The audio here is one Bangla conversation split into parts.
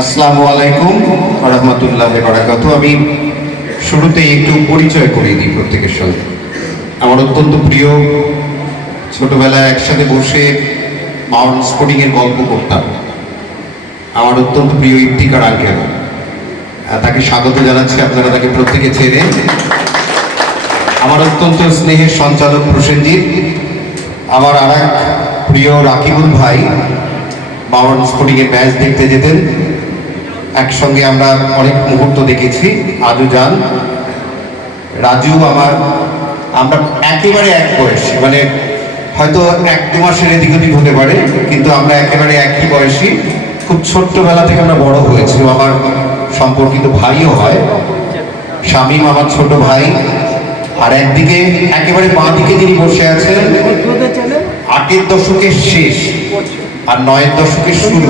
আসসালামু আলাইকুম রহমতুল্লাহ বরাকাত আমি শুরুতেই একটু পরিচয় করিয়ে দিই প্রত্যেকের সঙ্গে। আমার অত্যন্ত প্রিয় ছোটবেলায় একসাথে বসে মাউন্ট স্পোর্টিং এর গল্প করতাম। আমার অত্যন্ত প্রিয় ইফতিকার আঙ্কেল। তাকে স্বাগত জানাচ্ছি আপনারা তাকে প্রত্যেকে ছেড়ে আমার অত্যন্ত স্নেহের সঞ্চালক প্রসেনজিৎ। আমার আর প্রিয় রাকিবুল ভাই মাউন্ট স্পোর্টিং এর ম্যাচ দেখতে যেতেন। একসঙ্গে আমরা অনেক মুহূর্ত দেখেছি। আজও যান। রাজু আমার আমরা একেবারে এক বয়সী মানে হয়তো এক দু মাসের এদিক ওদিক হতে পারে কিন্তু আমরা একেবারে একই বয়সী। খুব ছোট্টবেলা থেকে আমরা বড় হয়েছি আমার সম্পর্কিত ভাইও হয়। শামীম আমার ছোট ভাই। আর একদিকে একেবারে বাঁ দিকে যিনি বসে আছেন আটের দশকের শেষ। আর নয়ের দশকের শুরু,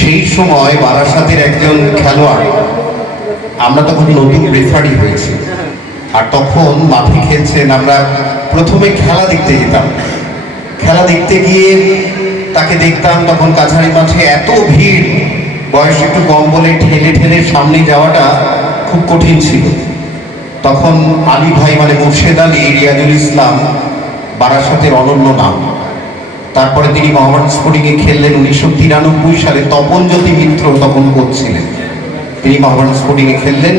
সেই সময় বারাসাতের একজন খেলোয়াড়, আমরা তখন নতুন রেফারি হয়েছি। আর তখন মাঠে খেলছেন, আমরা প্রথমে খেলা দেখতে যেতাম। খেলা দেখতে গিয়ে তাকে দেখতাম তখন কাছারি মাঠে এত ভিড়, বয়স একটু কম বলে ঠেলে ঠেলে সামনে যাওয়াটা খুব কঠিন ছিল। তখন আলী ভাই মানে মুর্শেদ আলী রিয়াজুল ইসলাম, বারাসাতের অনন্য নাম। তারপরে তিনি মোহাম্মদ স্পোর্টিংয়ে খেললেন উনিশশো তিরানব্বই সালে তপন জ্যোতি মিত্র তখন করছিলেন। ছিলেন তিনি মোহাম্মদ স্পোর্টিংয়ে খেললেন।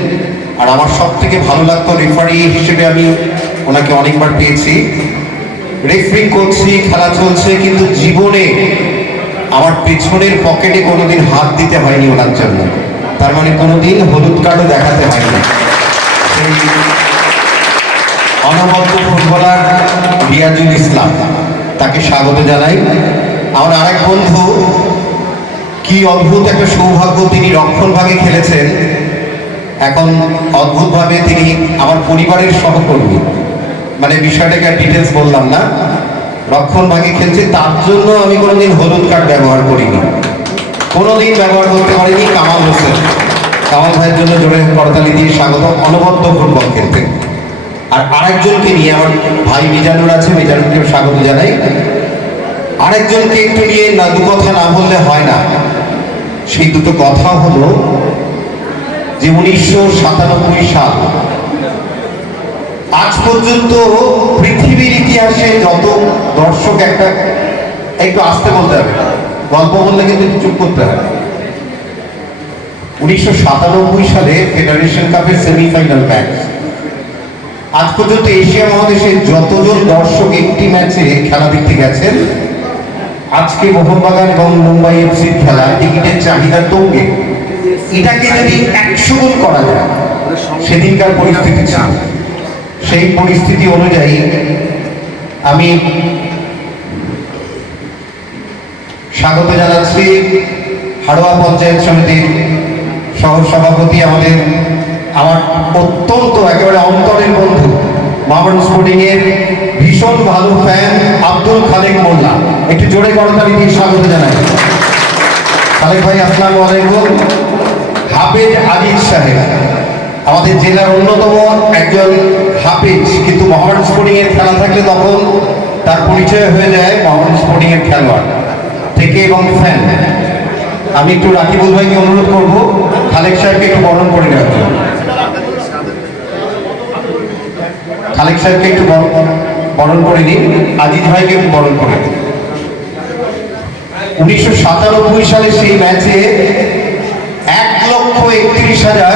আর আমার সব থেকে ভালো লাগতো রেফারি হিসেবে আমি ওনাকে অনেকবার পেয়েছি। রেফারিং করছি, খেলা চলছে, কিন্তু জীবনে আমার পেছনের পকেটে কোনোদিন হাত দিতে হয়নি ওনার জন্য। তার মানে কোনোদিন হলুদ কার্ডও দেখাতে হয়নি। অনবদ্য ফুটবলার রিয়াজুল ইসলাম। তাকে স্বাগত জানাই। আমার আরেক বন্ধু, কি অদ্ভুত একটা সৌভাগ্য তিনি রক্ষণ ভাগে খেলেছেন। এখন অদ্ভুতভাবে তিনি আমার পরিবারের সহকর্মী। মানে বিষয়টাকে আর ডিটেলস বললাম না। রক্ষণ ভাগে খেলছে, তার জন্য আমি কোনোদিন হলুদ কার্ড ব্যবহার করিনি। কোনোদিন ব্যবহার করতে পারিনি, কামাল হোসেন। কামাল ভাইয়ের জন্য জোরে করতালি দিয়ে স্বাগত অনবদ্য ফুটবল খেলতে। আর আরেকজনকে নিয়ে আমার ভাই মিজানুর আছে মিজানুরকে স্বাগত জানাই। আরেকজনকে একটু নিয়ে না, দু কথা না বললে হয় না। সেই দুটো কথা হলো যে উনিশশো সাতানব্বই সাল, আজ পর্যন্ত পৃথিবীর ইতিহাসে যত দর্শক একটা, একটু আসতে বলতে হবে। গল্প বললে কিন্তু চুপ করতে হবে। উনিশশো সাতানব্বই সালে ফেডারেশন কাপের সেমিফাইনাল ম্যাচ আজ পর্যন্ত এশিয়া মহাদেশে যতজন দর্শক একটি ম্যাচে খেলা দেখতে গেছেন, আজকে মোহনবাগান এবং মুম্বাই এফসির খেলা, টিকিটের চাহিদা তঙ্গে এটাকে যদি একশো গুণ করা যায়, সেদিনকার পরিস্থিতি চান সেই পরিস্থিতি অনুযায়ী আমি স্বাগত জানাচ্ছি হাড়োয়া পঞ্চায়েত সমিতির সহ সভাপতি আমাদের আমার অত্যন্ত একেবারে অন্তরের বন্ধু, মামন স্পোর্টিং এর ভীষণ ভালো ফ্যান আব্দুল খালেক মোল্লা। একটু জোরে করতালি দিয়ে স্বাগত জানাই। খালেক ভাই, আসসালামু আলাইকুম। হাফেজ আজিজ সাহেব, আমাদের জেলার অন্যতম একজন হাফেজ, কিন্তু মোহাম্মদ স্পোর্টিং এর খেলা থাকলে তখন তার পরিচয় হয়ে যায় মোহাম্মদ স্পোর্টিং এর খেলোয়াড়, থেকে এবং ফ্যান আমি একটু রাকিবুল ভাইকে অনুরোধ করব, খালেক সাহেবকে একটু বরণ করে নেওয়ার জন্য। খালেক সাহেবকে একটু বরণ- করে নিন, আজিজ ভাইকে একটু বরণ করে দিন উনিশশো সালে সেই ম্যাচে এক লক্ষ একত্রিশ হাজার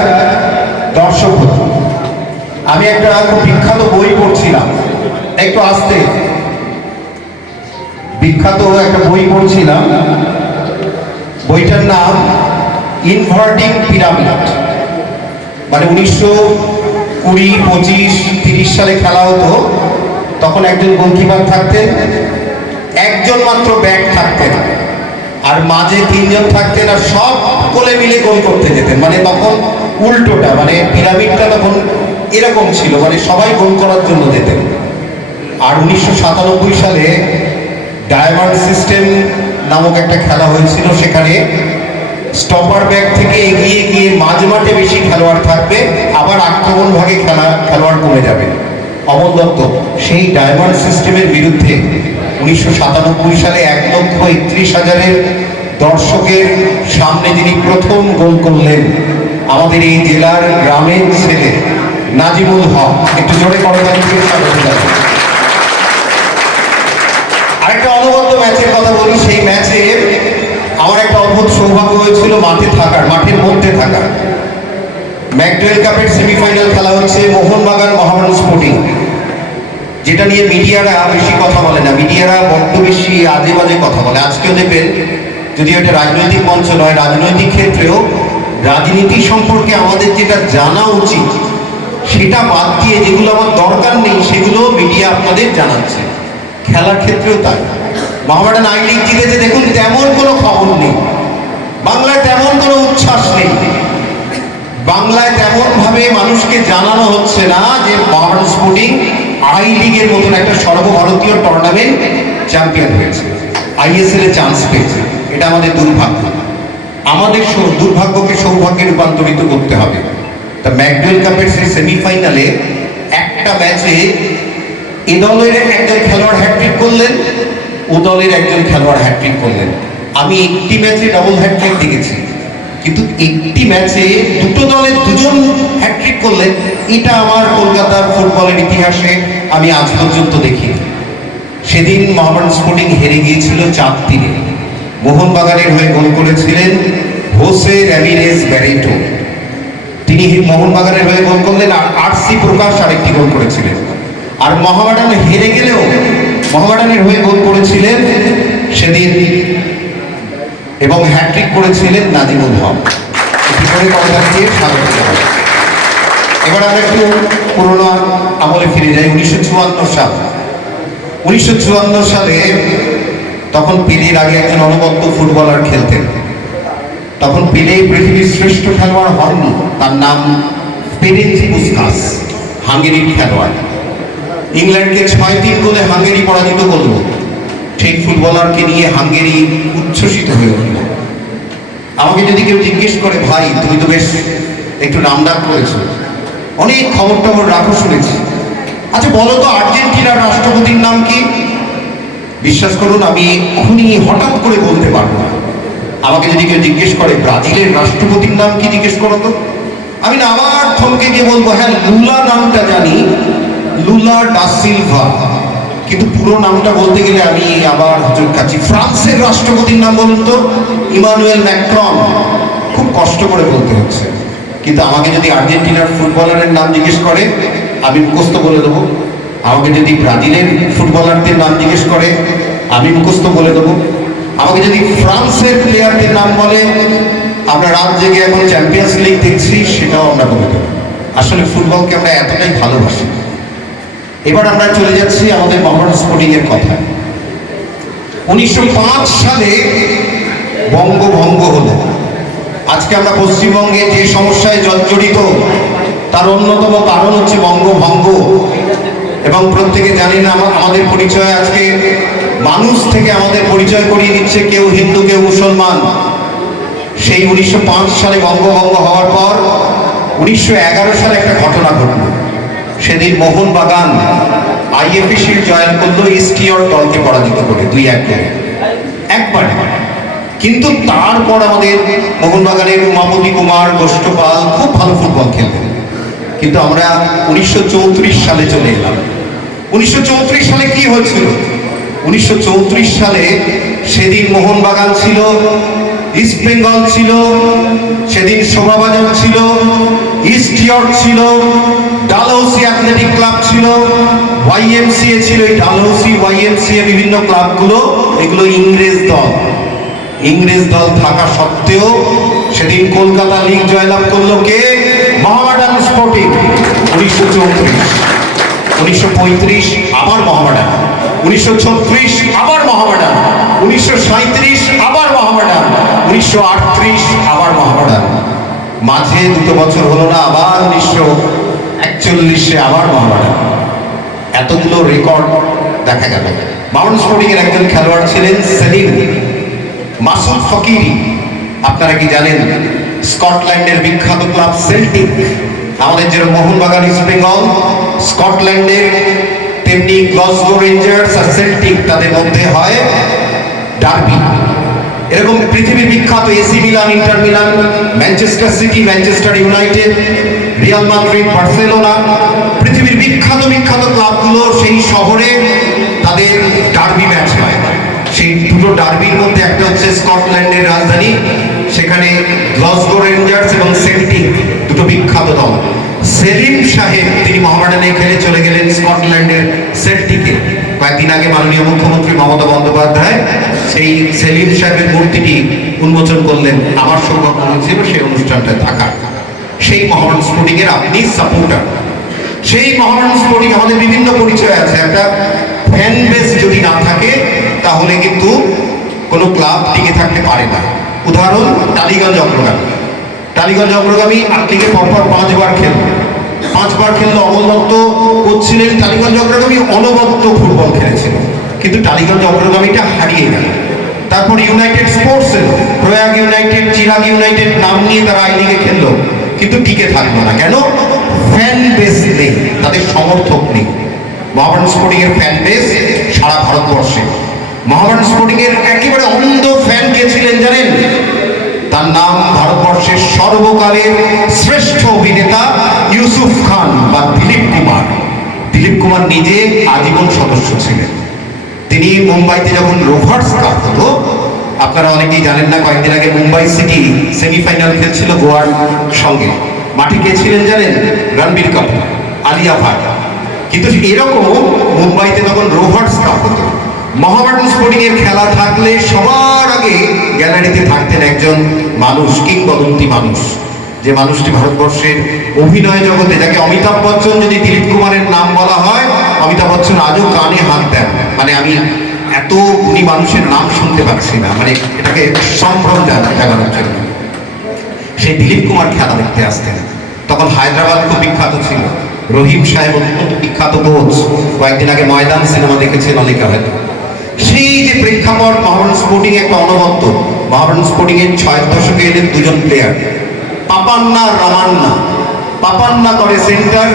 দর্শক হতো। আমি একটা বিখ্যাত বই পড়ছিলাম। একটু আসতে। বিখ্যাত একটা বই পড়ছিলাম। বইটার নাম ইনভার্টিং পিরামিড মানে উনিশশো কুড়ি, পঁচিশ সালে খেলা হতো, তখন একজন গোলকিপার থাকতেন, একজন মাত্র ব্যাট থাকতেন, আর মাঝে তিনজন থাকতেন আর সব কোলে মিলে গোল করতে যেতেন। মানে তখন উল্টোটা মানে পিরামিডটা তখন এরকম ছিল মানে সবাই গোল করার জন্য যেতেন। আর উনিশশো সাতানব্বই সালে ডায়মন্ড সিস্টেম নামক একটা খেলা হয়েছিল, সেখানে স্টপার ব্যাগ থেকে এগিয়ে গিয়ে মাঝ মাঠে বেশি খেলোয়াড় থাকবে, আবার আক্রমণ ভাগে খেলা, খেলোয়াড় কমে যাবে। অমল দত্ত, সেই ডায়মন্ড সিস্টেমের বিরুদ্ধে উনিশশো সাতানব্বই সালে এক লক্ষ একত্রিশ হাজারের দর্শকের সামনে যিনি প্রথম গোল করলেন আমাদের এই জেলার গ্রামের ছেলে নাজিমুল হক। একটু জোরে আরেকটা অনবদ্য ম্যাচের কথা বলি, সেই ম্যাচে অদ্ভুত সৌভাগ্য হয়েছিল মাঠে থাকার, মাঠের মধ্যে থাকার। ম্যাকডোয়েল কাপের সেমিফাইনাল খেলা হচ্ছে মোহনবাগান মহামানু স্পোর্টিং। যেটা নিয়ে মিডিয়ারা বেশি কথা বলে না। মিডিয়ারা বড্ড বেশি আজে বাজে কথা বলে। আজকেও দেখবেন যদি এটা রাজনৈতিক মঞ্চ নয়, রাজনৈতিক ক্ষেত্রেও রাজনীতি সম্পর্কে আমাদের যেটা জানা উচিত, সেটা বাদ দিয়ে যেগুলো আমার দরকার নেই, সেগুলো মিডিয়া আপনাদের জানাচ্ছে। খেলার ক্ষেত্রেও তাই। মহামেডান আই লিগ জিতেছে, দেখুন, তেমন কোনো খবর নেই। বাংলায় তেমন কোনো উচ্ছ্বাস নেই। বাংলায় তেমন ভাবে মানুষকে জানানো হচ্ছে না যে মহামেডান স্পোর্টিং আই লিগের মতন একটা সর্বভারতীয় টুর্নামেন্ট চ্যাম্পিয়ন হয়েছে। আইএসএল এ চান্স পেয়েছে। এটা আমাদের দুর্ভাগ্য। আমাদের দুর্ভাগ্যকে সৌভাগ্যে রূপান্তরিত করতে হবে। তা ম্যাকডোয়েল কাপের সেই সেমিফাইনালে একটা ম্যাচে এ দলের একজন খেলোয়াড় হ্যাট্রিক করলেন, ও দলের একজন খেলোয়াড় হ্যাট্রিক করলেন। আমি একটি ম্যাচে ডাবল হ্যাট্রিক দেখেছি। কিন্তু একটি ম্যাচে দুটো দলের দুজন হ্যাট্রিক করলেন এটা আমার কলকাতার ফুটবলের ইতিহাসে আমি আজ পর্যন্ত দেখি সেদিন মোহামেডান স্পোর্টিং হেরে গিয়েছিল চার তিনে। মোহনবাগানের হয়ে গোল করেছিলেন হোসে র্যামিরেজ ব্যারিটো। তিনি মোহনবাগানের হয়ে গোল করলেন আর আর সি প্রকাশ আরেকটি গোল করেছিলেন। আর মোহামেডান হেরে গেলেও মোহামেডানের হয়ে গোল করেছিলেন সেদিন এবং হ্যাট্রিক করেছিলেন নাজিমুল হক। করে স্বাগত। এবার আমরা একটু পুরোনো আমলে ফিরে যাই। উনিশশো চুয়ান্ন সাল। উনিশশো চুয়ান্ন সালে তখন পিলির আগে একজন অনবদ্য ফুটবলার খেলতেন। তখন পিলে পৃথিবীর শ্রেষ্ঠ খেলোয়াড় হননি। তার নাম পেরেন্স পুস্কাস হাঙ্গেরির খেলোয়াড়। ইংল্যান্ডকে ছয় তিন গোলে হাঙ্গেরি পরাজিত করল। ঠিক ফুটবলারকে নিয়ে হাঙ্গেরি উচ্ছ্বসিত হয়ে উঠল। আমাকে যদি কেউ জিজ্ঞেস করে, ভাই, তুমি তো বেশ একটু নামডাক করেছ। অনেক খবর টবর রাখো শুনেছি। আচ্ছা বলো তো আর্জেন্টিনার রাষ্ট্রপতির নাম কি? বিশ্বাস করুন, আমি এক্ষুনি হঠাৎ করে বলতে পারব না। আমাকে যদি কেউ জিজ্ঞেস করে, ব্রাজিলের রাষ্ট্রপতির নাম কি? জিজ্ঞেস করো তো। আমি না আবার থমকে গিয়ে বলব হ্যাঁ লুলা নামটা জানি। লুলা ডা সিলভা। কিন্তু পুরো নামটা বলতে গেলে আমি আবার হুজুর কাছি। ফ্রান্সের রাষ্ট্রপতির নাম বলুন তো, ইমানুয়েল ম্যাক্রন। খুব কষ্ট করে বলতে হচ্ছে। কিন্তু আমাকে যদি আর্জেন্টিনার ফুটবলারের নাম জিজ্ঞেস করে, আমি মুখস্থ বলে দেবো। আমাকে যদি ব্রাজিলের ফুটবলারদের নাম জিজ্ঞেস করে, আমি মুখস্থ বলে দেবো। আমাকে যদি ফ্রান্সের প্লেয়ারদের নাম বলে, আমরা রাত জেগে এখন চ্যাম্পিয়ন্স লিগ দেখছি, সেটাও আমরা বলে দেবো। আসলে ফুটবলকে আমরা এতটাই ভালোবাসি। এবার আমরা চলে যাচ্ছি আমাদের মোহামেডান স্পোর্টিং এর কথা উনিশশো পাঁচ সালে বঙ্গভঙ্গ হলো। আজকে আমরা পশ্চিমবঙ্গে যে সমস্যায় জর্জরিত, তার অন্যতম কারণ হচ্ছে বঙ্গভঙ্গ। এবং প্রত্যেকে জানেন আমা- আমাদের পরিচয় আজকে, মানুষ থেকে আমাদের পরিচয় করিয়ে দিচ্ছে কেউ হিন্দু, কেউ মুসলমান। সেই উনিশশো পাঁচ সালে বঙ্গভঙ্গ হওয়ার পর উনিশশো এগারো সালে একটা ঘটনা ঘটল। সেদিন মোহনবাগান আইএফএ শিল্ড জয়েন করল ইস্টিয়র দলকে পরাজিত করে দুই এক করে একবার। কিন্তু তারপর আমাদের মোহনবাগানের উমাপতি কুমার, গোষ্ঠপাল খুব ভালো ফুটবল খেলতেন কিন্তু আমরা উনিশশো চৌত্রিশ সালে চলে এলাম। উনিশশো চৌত্রিশ সালে কি হয়েছিল? উনিশশো চৌত্রিশ সালে সেদিন মোহনবাগান ছিল ইস্ট বেঙ্গল ছিল, সেদিন শোভাবাজার ছিল, ইস্ট ইয়র্ক ছিল, ডালহৌসি অ্যাথলেটিক ক্লাব ছিল ওয়াইএমসিএ ছিল, এই ডালহৌসি ওয়াইএমসিএ বিভিন্ন ক্লাবগুলো, এগুলো ইংরেজ দল। ইংরেজ দল থাকা সত্ত্বেও সেদিন কলকাতা লিগ জয়লাভ করল কে? মহামেডান স্পোর্টিং, উনিশশো চৌত্রিশ। উনিশশো পঁয়ত্রিশ, আবার মহামেডান উনিশশো ছত্রিশ, আবার মহামেডান। উনিশশো আবার মহামেডান। উনিশশো আটত্রিশ, আবার মহামেডান। মাঝে দুটো বছর হলো না, আবার উনিশশো একচল্লিশে আবার মহামেডান। এতগুলো রেকর্ড দেখা গেল। মাউন্ট স্পোর্টিং এর একজন খেলোয়াড় ছিলেন সেলিম মাসুদ ফকিরি। আপনারা কি জানেন, স্কটল্যান্ডের বিখ্যাত ক্লাব সেল্টিক, আমাদের যেরকম মোহনবাগান, ইস্ট বেঙ্গল, স্কটল্যান্ডের তেমনি গ্লসগো রেঞ্জার্স আর সেল্টিক তাদের মধ্যে হয় ডার্বি। এরকম পৃথিবীর বিখ্যাত AC Milan, Inter Milan, Manchester City, Manchester United, Real Madrid, Barcelona, পৃথিবীর বিখ্যাত বিখ্যাত ক্লাবগুলো সেই শহরে তাদের ডার্বি ম্যাচ হয়। সেই দুটো ডার্বির মধ্যে একটা হচ্ছে স্কটল্যান্ডের রাজধানী, সেখানে গ্লসগো রেঞ্জার্স এবং সেল্টিক দুটো বিখ্যাত দল। সেলিম সাহেব, তিনি মহামেডানে খেলে চলে গেলেন স্কটল্যান্ডের সেল্টিকে কয়েকদিন আগে মাননীয় মুখ্যমন্ত্রী মমতা বন্দ্যোপাধ্যায় সেই সেলিম সাহেবের মূর্তিটি উন্মোচন করলেন। আমার সৌভাগ্য হয়েছিল সেই অনুষ্ঠানটা থাকার। সেই মহামেডান স্পোর্টিং এর আপনি সাপোর্টার সেই মহামেডান স্পোর্টিং আমাদের বিভিন্ন পরিচয় আছে। একটা ফ্যান বেস যদি না থাকে, তাহলে কিন্তু কোনো ক্লাব টিকে থাকতে পারে না। উদাহরণ, টালিগঞ্জ অগ্রগামী। টালিগঞ্জ অগ্রগামী আট লিগে পরপর পাঁচবার খেলল পাঁচবার খেললো অমল করছিলেন টালিগঞ্জ অগ্রগামী, অনবদ্য ফুটবল খেলেছিল। কিন্তু টালিগঞ্জ অগ্রগামীটা হারিয়ে গেল। তারপর United Sports Prayag United, Chirag United নাম নিয়ে তারা আই লিগে খেললো। কিন্তু টিকে থাকল না। কেন? ফ্যান বেস নেই, তাদের সমর্থক নেই। মহাবান স্পোর্টিং এর ফ্যান বেস সারা ভারতবর্ষে। মহাবান স্পোর্টিং এর একেবারে অন্ধ ফ্যান কে ছিলেন জানেন? তার নাম ভারতবর্ষের সর্বকালের শ্রেষ্ঠ অভিনেতা ইউসুফ খান বা দিলীপ কুমার। দিলীপ কুমার নিজে আজীবন সদস্য ছিলেন। তিনি মুম্বাইতে যখন রোভার্স কাপ হতো, আপনারা অনেকেই জানেন না, কয়েকদিন আগে মুম্বাই সিটি সেমিফাইনাল খেলছিল গোয়ার সঙ্গে। মাঠে কে ছিলেন জানেন? রণবীর কাপুর, আলিয়া ভাট। কিন্তু এরকম মুম্বাইতে তখন রোভার্স কাপ হতো। মহামেডান স্পোর্টিং এর খেলা থাকলে সবার আগে গ্যালারিতে থাকতেন একজন মানুষ, কিংবদন্তি মানুষ। যে মানুষটি ভারতবর্ষের অভিনয় জগতে, যাকে অমিতাভ বচ্চন যদি দিলীপ কুমারের নাম বলা হয়, অমিতাভ বচ্চন আজও কানে হাত দেন। মানে আমি এত গুণী মানুষের নাম শুনতে পাচ্ছি না। মানে এটাকে সম্ভ্রম জানা- জাগানোর জন্য। সেই দিলীপ কুমার খেলা দেখতে আসতেন। তখন হায়দ্রাবাদ খুব বিখ্যাত ছিল। রহিম সাহেব অত্যন্ত বিখ্যাত কোচ। কয়েকদিন আগে ময়দান সিনেমা দেখেছেন অনেকে হয়তো। সেই যে প্রেক্ষাপট মহাবরণ স্পোর্টিং একটা অনবদ্য। মহাবরণ স্পোর্টিং এর ছয় দশকে এলেন দুজন প্লেয়ার পাপান্না, রামান্না। পাপান্না করে সেন্টার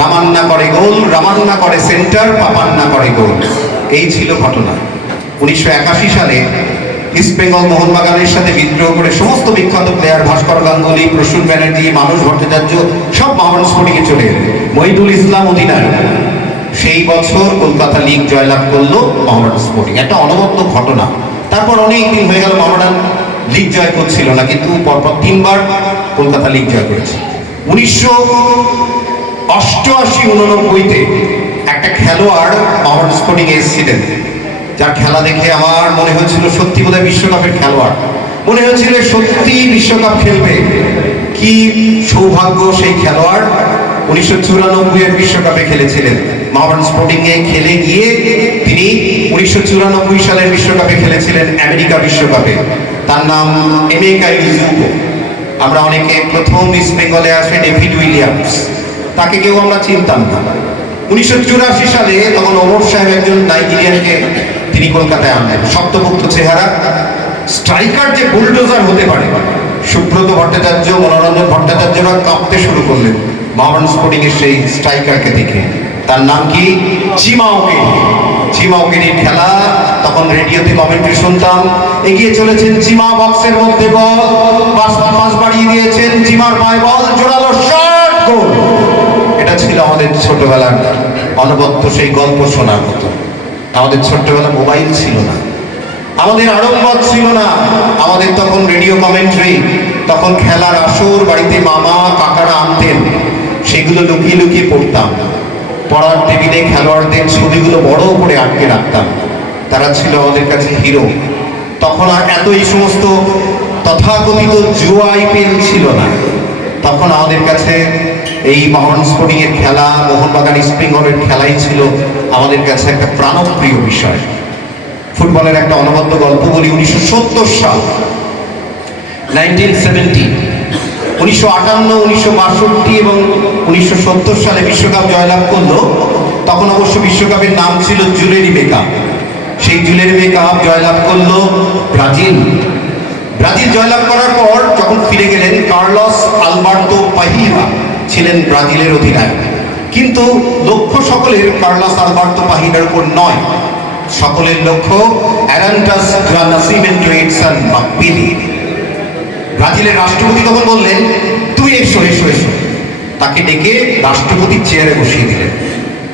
রামান্না করে গোল রামান্না করে সেন্টার পাপান্না করে গোল এই ছিল ঘটনা। উনিশশো একাশি সালে ইস্ট বেঙ্গল মোহনবাগানের সাথে বিদ্রোহ করে সমস্ত বিখ্যাত প্লেয়ার ভাস্কর গাঙ্গুলি, প্রসূন ব্যানার্জি মানুষ ভট্টাচার্য সব মহাবরণ স্পোর্টিংয়ে চলে এলেন। মহিদুল ইসলাম অধিনায়ক। সেই বছর কলকাতা লিগ জয়লাভ করল মহামেডান স্পোর্টিং। একটা অনবদ্য ঘটনা। তারপর অনেক দিন হয়ে গেল মহামেডান লিগ জয় করছিল না, কিন্তু পরপর তিনবার কলকাতা লিগ জয় করেছে। উনিশশো অষ্টআশি উননব্বইতে একটা খেলোয়াড় মহামেডান স্পোর্টিং এসেছিলেন। যার খেলা দেখে আমার মনে হয়েছিল সত্যি বোধহয় বিশ্বকাপের খেলোয়াড়। মনে হয়েছিল সত্যি বিশ্বকাপ খেলবে। কি সৌভাগ্য সেই খেলোয়াড় উনিশশো চুরানব্বই বিশ্বকাপে খেলেছিলেন। মাহবান স্পোর্টিং এ খেলে গিয়ে তিনি উনিশশো চুরানব্বই সালের বিশ্বকাপে খেলেছিলেন আমেরিকা বিশ্বকাপে। তার নাম এমেকা ইউজুকো আমরা অনেকে প্রথম ইস্ট বেঙ্গলে আসে ডেভিড উইলিয়ামস। তাকে কেউ আমরা চিনতাম না। উনিশশো চুরাশি সালে তখন ওমর সাহেব একজন নাইজেরিয়ানকে তিনি কলকাতায় আনলেন। শক্তপোক্ত চেহারা, স্ট্রাইকার যে বুলডোজার হতে পারে, সুব্রত ভট্টাচার্য, মনোরঞ্জন ভট্টাচার্যরা কাঁপতে শুরু করলেন। মাহবান স্পোর্টিং এর সেই স্ট্রাইকারকে দেখে। তার নাম কি? চিমাওকে চিমাওকেরির খেলা, তখন রেডিওতে কমেন্ট্রি শুনতাম, এগিয়ে চলেছেন চিমা বক্সের মধ্যে বল পাস বাড়িয়ে দিয়েছেন চিমার পায়ে বল, জোরালো শট গোল। এটা ছিল আমাদের ছোটবেলার অনবদ্য সেই গল্প শোনার মতো। আমাদের ছোট্টবেলা মোবাইল ছিল না। আমাদের আড়ম্বর ছিল না। আমাদের তখন রেডিও কমেন্ট্রি, তখন খেলার আসর, বাড়িতে মামা, কাকারা আনতেন, সেগুলো লুকিয়ে লুকিয়ে পড়তাম। পড়ার টেবিলে খেলোয়াড়দের ছবিগুলো বড় করে আটকে রাখতাম। তারা ছিল আমাদের কাছে হিরো। তখন আর এত এই সমস্ত তথাকথিত জুয়া আইপিএল ছিল না। তখন আমাদের কাছে এই মহান স্পোর্টিং এর খেলা, মোহনবাগান বেঙ্গলের খেলাই ছিল আমাদের কাছে একটা প্রাণপ্রিয় বিষয়। ফুটবলের একটা অনবদ্য গল্প বলি, উনিশশো সত্তর সাল নাইনটিন সেভেন্টি উনিশশো আটান্ন, উনিশশো বাষট্টি এবং উনিশশো সত্তর সালে বিশ্বকাপ জয়লাভ করল। তখন অবশ্য বিশ্বকাপের নাম ছিল জুলেরি মেকআপ। সেই জুলেরি মেকআপ জয়লাভ করল ব্রাজিল। ব্রাজিল জয়লাভ করার পর যখন ফিরে গেলেন, কার্লস আলবার্তো পাহিরা ছিলেন ব্রাজিলের অধিনায়ক। কিন্তু লক্ষ্য সকলের কার্লস আলবার্তো পাহিরার উপর নয়। সকলের লক্ষ্য অ্যারান্টাস গ্রানাসিমেন্টো এডসন, মাকপিলি। ব্রাজিলের রাষ্ট্রপতি তখন বললেন, তুই এসো এসো এসো। তাকে ডেকে রাষ্ট্রপতির চেয়ারে বসিয়ে দিলেন।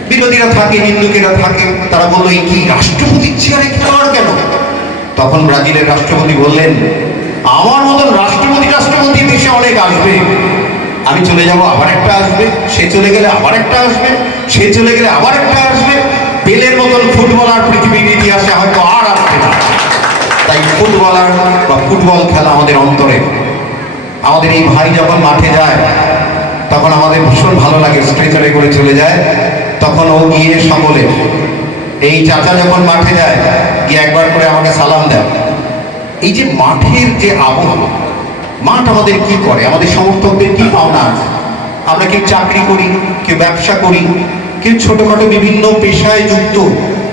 বিরোধীরা থাকে, হিন্দুকেরা থাকে, তারা বলল, এই কি রাষ্ট্রপতির চেয়ারে খেলোয়াড় কেন? তখন ব্রাজিলের রাষ্ট্রপতি বললেন, আমার মতন রাষ্ট্রপতি রাষ্ট্রপতি দেশে অনেক আসবে। আমি চলে যাব, আবার একটা আসবে। সে চলে গেলে আবার একটা আসবে। সে চলে গেলে আবার একটা আসবে। পেলের মতন ফুটবলার পৃথিবীর ইতিহাসে হয়তো আর আসবে না। তাই ফুটবলার বা ফুটবল খেলা আমাদের অন্তরে আমাদের এই ভাই যখন মাঠে যায়, তখন আমাদের ভীষণ ভালো লাগে, স্ট্রেচারে করে চলে যায়। তখন ও গিয়ে সকলে, এই চাচা যখন মাঠে যায়, গিয়ে একবার করে আমাকে সালাম দেয় এই যে মাঠের যে আবহ, মাঠ আমাদের কি করে? আমাদের সমর্থকদের কি পাওনা আছে? আমরা কেউ চাকরি করি, কেউ ব্যবসা করি, কেউ ছোটখাটো বিভিন্ন পেশায় যুক্ত,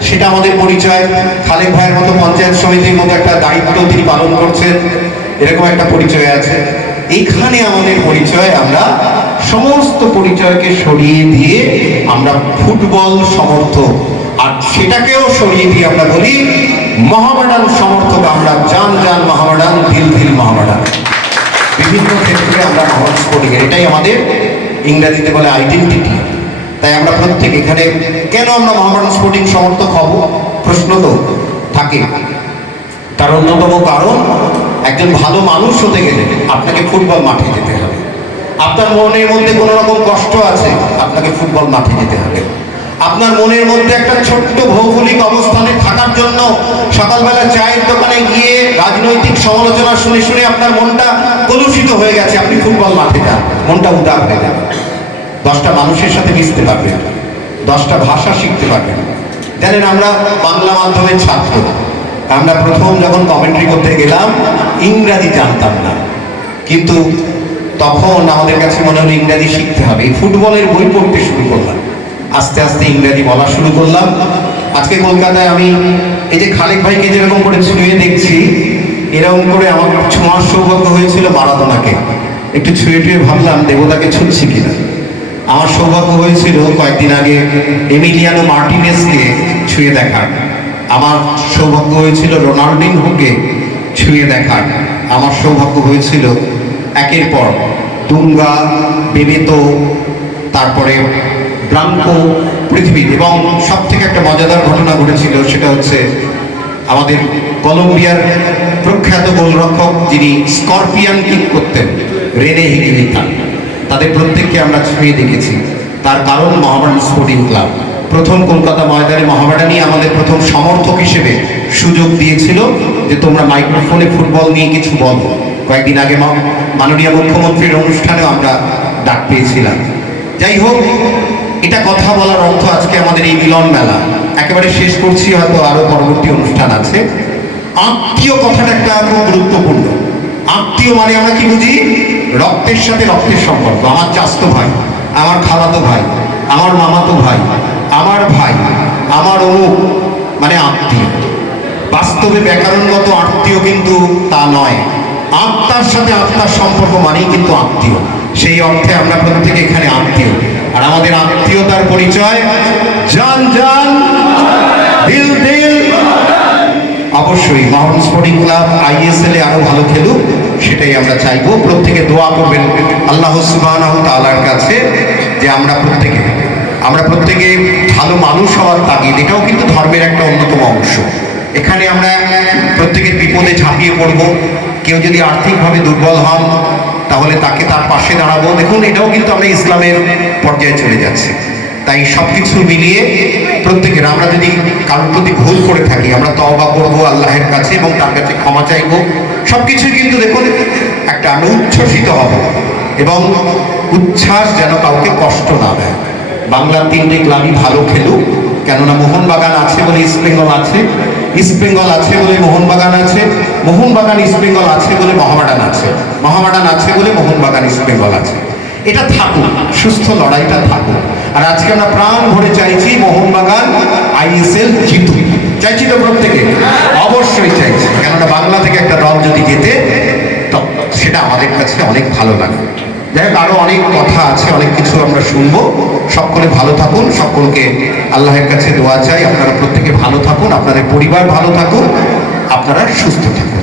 সেটা আমাদের পরিচয়। খালেক ভাইয়ের মতো পঞ্চায়েত সমিতির মতো একটা দায়িত্ব তিনি পালন করছেন, এরকম একটা পরিচয় আছে। এইখানে আমাদের পরিচয়, আমরা সমস্ত পরিচয়কে সরিয়ে দিয়ে আমরা ফুটবল সমর্থক। আর সেটাকেও সরিয়ে দিয়ে আমরা বলি মহামেডান সমর্থক। আমরা জান জান মহামেডান দিল দিল মহামেডান। বিভিন্ন ক্ষেত্রে আমরা মহান স্পোর্টিং এটাই আমাদের ইংরেজিতে বলে আইডেন্টিটি তাই আমরা প্রত্যেক এখানে কেন আমরা মহামেডান স্পোর্টিং সমর্থক হব? প্রশ্ন তো থাকে। তার অন্যতম কারণ একজন ভালো মানুষ হতে গেলে আপনাকে ফুটবল মাঠে যেতে হবে। আপনার মনের মধ্যে কোনো রকম কষ্ট আছে, আপনাকে ফুটবল মাঠে যেতে হবে। আপনার মনের মধ্যে একটা ছোট্ট ভৌগোলিক অবস্থানে থাকার জন্য সকালবেলা চায়ের দোকানে গিয়ে রাজনৈতিক সমালোচনা শুনে শুনে আপনার মনটা কলুষিত হয়ে গেছে, আপনি ফুটবল মাঠে যান, মনটা উদার হয়ে যাবে। দশটা মানুষের সাথে মিশতে পারবেন, দশটা ভাষা শিখতে পারবেন। জানেন আমরা বাংলা মাধ্যমের ছাত্র। আমরা প্রথম যখন কমেন্ট্রি করতে গেলাম, ইংরাজি জানতাম না। কিন্তু তখন আমাদের কাছে মনে হলো ইংরাজি শিখতে হবে। ফুটবলের বই পড়তে শুরু করলাম। আস্তে আস্তে ইংরাজি বলা শুরু করলাম। আজকে কলকাতায় আমি এই যে খালেক ভাইকে যেরকম করে ছুঁয়ে দেখছি, এরকম করে আমার ছোঁয়ার সৌভাগ্য হয়েছিল মারাদোনাকে। একটু ছুঁয়ে টুয়ে ভাবলাম, দেবতাকে ছুটছি কিনা? আমার সৌভাগ্য হয়েছিল কয়েকদিন আগে এমিলিয়ানো মার্টিনেসকে ছুঁয়ে দেখার। আমার সৌভাগ্য হয়েছিল রোনাল্ডিনহোকে ছুঁয়ে দেখার। আমার সৌভাগ্য হয়েছিল একের পর তুঙ্গা, বেবেতো, তারপরে ব্রাঙ্কো পৃথিবী এবং সব থেকে একটা মজাদার ঘটনা ঘটেছিল সেটা হচ্ছে আমাদের কলম্বিয়ার প্রখ্যাত গোলরক্ষক যিনি স্করপিয়ান কিক করতেন, রেনে হিগিলিতা তাদের প্রত্যেককে আমরা ছুঁয়ে দেখেছি। তার কারণ মহামেডান স্পোর্টিং ক্লাব। প্রথম কলকাতা ময়দানে মহামেডানই আমাদের প্রথম সমর্থক হিসেবে সুযোগ দিয়েছিল যে তোমরা মাইক্রোফোনে ফুটবল নিয়ে কিছু বলো। কয়েকদিন আগে মাননীয় মুখ্যমন্ত্রীর অনুষ্ঠানেও আমরা ডাক পেয়েছিলাম। যাই হোক, এটা কথা বলার অর্থ আজকে আমাদের এই মিলন মেলা। একেবারে শেষ করছি, হয়তো আরও পরবর্তী অনুষ্ঠান আছে। আত্মীয় কথাটা একটা খুব গুরুত্বপূর্ণ। আত্মীয় মানে আমরা কি বুঝি? রক্তের সাথে রক্তের সম্পর্ক। আমার চাস্তো ভাই, আমার খালাতো ভাই, আমার মামাতো ভাই আমার ভাই, আমার অমুক মানে আত্মীয়। বাস্তবে ব্যাকরণগত আত্মীয় কিন্তু তা নয়। আত্মার সাথে আত্মার সম্পর্ক মানেই কিন্তু আত্মীয়। সেই অর্থে আমরা প্রত্যেকে এখানে আত্মীয়। আর আমাদের আত্মীয়তার পরিচয়, জান জান, দিল দিল। অবশ্যই মাউন্ট স্পোর্টিং ক্লাব আইএসএল এ আরও ভালো খেলুক, সেটাই আমরা চাইব। প্রত্যেকে দোয়া করবেন আল্লাহ সুবহানাহু তাআলার কাছে যে আমরা প্রত্যেকে আমরা প্রত্যেকে ভালো মানুষ হওয়ার তাগিদ, এটাও কিন্তু ধর্মের একটা অন্যতম অংশ। এখানে আমরা প্রত্যেকের বিপদে ঝাঁপিয়ে পড়ব। কেউ যদি আর্থিকভাবে দুর্বল হন, তাহলে তাকে তার পাশে দাঁড়াবো। দেখুন, এটাও কিন্তু আমরা ইসলামের পর্যায়ে চলে যাচ্ছি। তাই সব কিছু মিলিয়ে প্রত্যেকের, আমরা যদি কারোর প্রতি ভুল করে থাকি, আমরা তওবা করব আল্লাহের কাছে এবং তার কাছে ক্ষমা চাইব। সব কিছুই কিন্তু দেখুন, একটা আমরা উচ্ছ্বসিত হব এবং উচ্ছ্বাস যেন কাউকে কষ্ট না দেয়। বাংলার তিনটে ক্লাবই ভালো খেলুক। কেননা মোহনবাগান আছে বলে ইস্ট বেঙ্গল আছে। ইস্ট বেঙ্গল আছে বলে মোহনবাগান আছে। মোহনবাগান ইস্ট বেঙ্গল আছে বলে মহামাডান আছে। মহামাডান আছে বলে মোহনবাগান ইস্ট বেঙ্গল আছে। এটা থাকুক, সুস্থ লড়াইটা থাকুক। আর আজকে আমরা প্রাণ ভরে চাইছি মোহনবাগান আইএসএল জিতুক। চাইছি তো প্রত্যেকে? অবশ্যই চাইছি। কেননা বাংলা থেকে একটা দল যদি জেতে, তো সেটা আমাদের কাছে অনেক ভালো লাগে যাই হোক, আরও অনেক কথা আছে, অনেক কিছু আমরা শুনব। সকলে ভালো থাকুন, সকলকে আল্লাহের কাছে দোয়া চাই। আপনারা প্রত্যেকে ভালো থাকুন, আপনাদের পরিবার ভালো থাকুন আপনারা সুস্থ থাকুন।